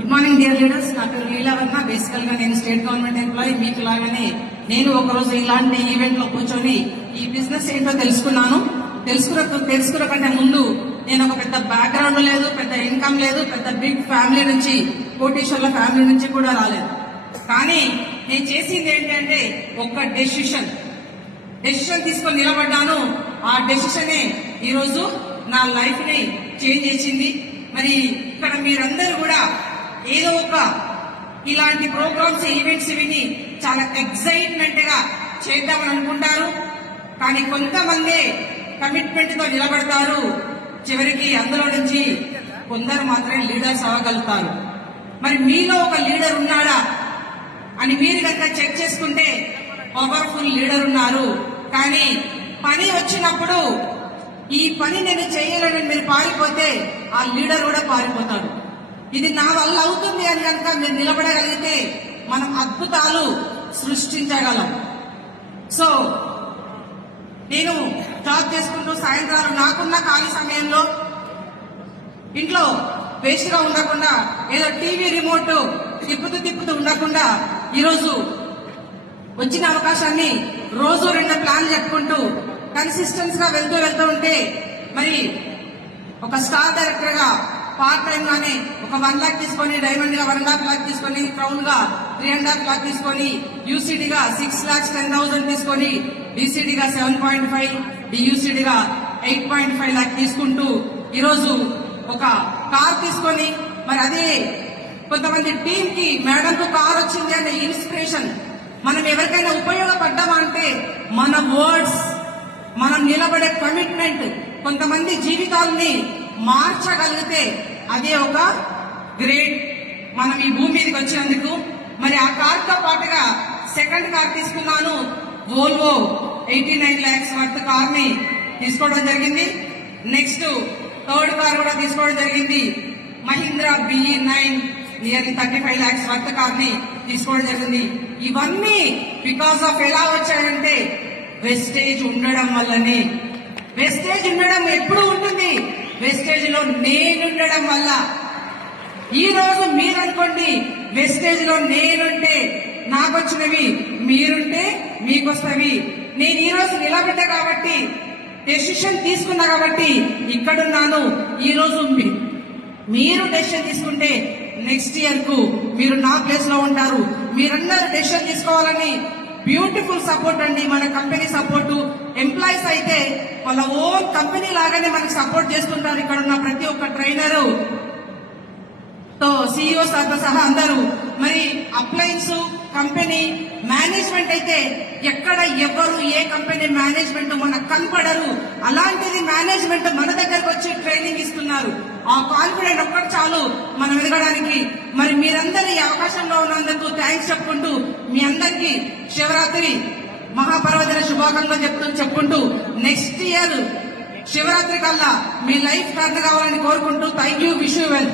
Good morning dear leaders. నా పేరు లీలావర్మ. బేసికల్ గా నేను స్టేట్ గవర్నమెంట్ ఎంప్లాయీ. మీకు లాగానే నేను ఒక రోజు ఇలాంటి ఈవెంట్ లో కూర్చొని ఈ బిజినెస్ ఏంటో తెలుసుకున్నాను. తెలుసుకున్న కంటే ముందు నేను ఒక పెద్ద బ్యాక్గ్రౌండ్ లేదు, పెద్ద ఇన్కమ్ లేదు, పెద్ద బిగ్ ఫ్యామిలీ నుంచి, కోటీశ్వర్ల ఫ్యామిలీ నుంచి కూడా రాలేదు. కానీ నేను చేసింది ఏంటంటే ఒక డెసిషన్ తీసుకొని నిలబడ్డాను. ఆ డెసిషనే ఈరోజు నా లైఫ్ ని చేంజ్ చేసింది. మరి ఇక్కడ మీరందరూ కూడా ఏదో ఒక ఇలాంటి ప్రోగ్రామ్స్, ఈవెంట్స్ విని చాలా ఎక్సైట్మెంట్ గా చేద్దామని అనుకుంటారు. కానీ కొంతమంది కమిట్మెంట్ తో నిలబడతారు. చివరికి అందులో నుంచి కొందరు మాత్రమే లీడర్స్ అవ్వగలుగుతారు. మరి మీలో ఒక లీడర్ ఉన్నాడా అని మీరు కనుక చెక్ చేసుకుంటే పవర్ఫుల్ లీడర్ ఉన్నారు. కానీ పని వచ్చినప్పుడు ఈ పని నేను చేయలేనని మీరు పారిపోతే ఆ లీడర్ కూడా పారిపోతాడు. ఇది నా వల్ల అవుతుంది అని కనుక మీరు నిలబడగలిగితే మనం అద్భుతాలు సృష్టించగలం. సో నేను జాబ్ చేసుకుంటూ సాయంత్రాలు నాకున్న ఖాళీ సమయంలో ఇంట్లో వేస్ట్ గా ఉండకుండా, ఏదో టీవీ రిమోట్ తిప్పుతూ ఉండకుండా ఈరోజు వచ్చిన అవకాశాన్ని రోజు 2 ప్లాన్లు చెప్పుకుంటూ కన్సిస్టెన్స్ గా వెళ్తూ ఉంటే మరి ఒక స్టార్ డైరెక్టర్ గా పార్ట్ టైం గానే ఒక 1 లాక్ తీసుకొని, డైమండ్ గా 1.5 లాక్ తీసుకొని, క్రౌన్ గా 3.5 లాక్ తీసుకొని, యూసీడీ గా 6,10,000 తీసుకొని, డిసిడి గా 7.5, డియూసీడీ గా 8.5 లాక్ తీసుకుంటూ ఈరోజు ఒక కార్ తీసుకొని, మరి అదే కొంతమంది టీం కి మేడం కు కార్ వచ్చింది అనే ఇన్స్పిరేషన్ మనం ఎవరికైనా ఉపయోగపడ్డామా అంటే మన వర్డ్స్, మనం నిలబడే కమిట్మెంట్ కొంతమంది జీవితాలని మార్చగలిగితే అదే ఒక గ్రేట్. మనం ఈ భూమి మీదకి వచ్చినందుకు మరి ఆ కార్ తో పాటుగా సెకండ్ కార్ తీసుకున్నాను. వోల్వో 89 lakhs వర్త్ కార్ ని తీసుకోవడం జరిగింది. నెక్స్ట్ థర్డ్ కార్ కూడా తీసుకోవడం జరిగింది. Mahindra BE9 nearly 35 lakhs worth car ని తీసుకోవడం జరిగింది. ఇవన్నీ బికాస్ ఆఫ్ ఎలా వచ్చాయంటే వెస్టేజ్ ఉండడం వల్లనే. వెస్టేజ్ ఉండడం ఎప్పుడు ఉంటుంది? వెస్టేజ్ లో నేనుండడం వల్ల. ఈ రోజు మీరనుకోండి, వెస్టేజ్ లో నేనుంటే నాకొచ్చినవి, మీరుంటే మీకొస్తవి. నేను ఈ రోజు నిలబడ్డా కాబట్టి, డెసిషన్ తీసుకున్నా కాబట్టి ఇక్కడున్నాను. ఈ రోజు మీరు డెసిషన్ తీసుకుంటే నెక్స్ట్ ఇయర్ కు మీరు నా ప్లేస్ లో ఉంటారు. మీరందరూ డెసిషన్ తీసుకోవాలని బ్యూటిఫుల్ సపోర్ట్ అండి. మన కంపెనీ సపోర్టు, ఎంప్లాయీస్ అయితే వాళ్ళ ఓన్ కంపెనీ లాగానే మనకి సపోర్ట్ చేస్తుంటారు. ఇక్కడ ఉన్న ప్రతి ఒక్క ట్రైనరు తో CEO సార్తో సహా అందరూ. మరి అప్లయన్స్ కంపెనీ మేనేజ్మెంట్ అయితే ఎక్కడ ఎవరు ఏ కంపెనీ మేనేజ్మెంట్ మనకు కనపడరు. అలాంటిది మేనేజ్మెంట్ మన దగ్గరకు వచ్చి ట్రైనింగ్ ఇస్తున్నారు. ఆ కాన్ఫిడెంట్ ఒక్కటి చాలు మనం ఎదగడానికి. మరి మీరందరూ ఈ అవకాశంలో ఉన్నందుకు థ్యాంక్స్ చెప్పుకుంటూ, మీ అందరికీ శివరాత్రి మహాపర్వదిన శుభాకాంక్షలు చెప్పుకుంటూ నెక్స్ట్ ఇయర్ శివరాత్రి కల్లా మీ లైఫ్ టర్న్ కావాలని కోరుకుంటూ thank you. Wish you well.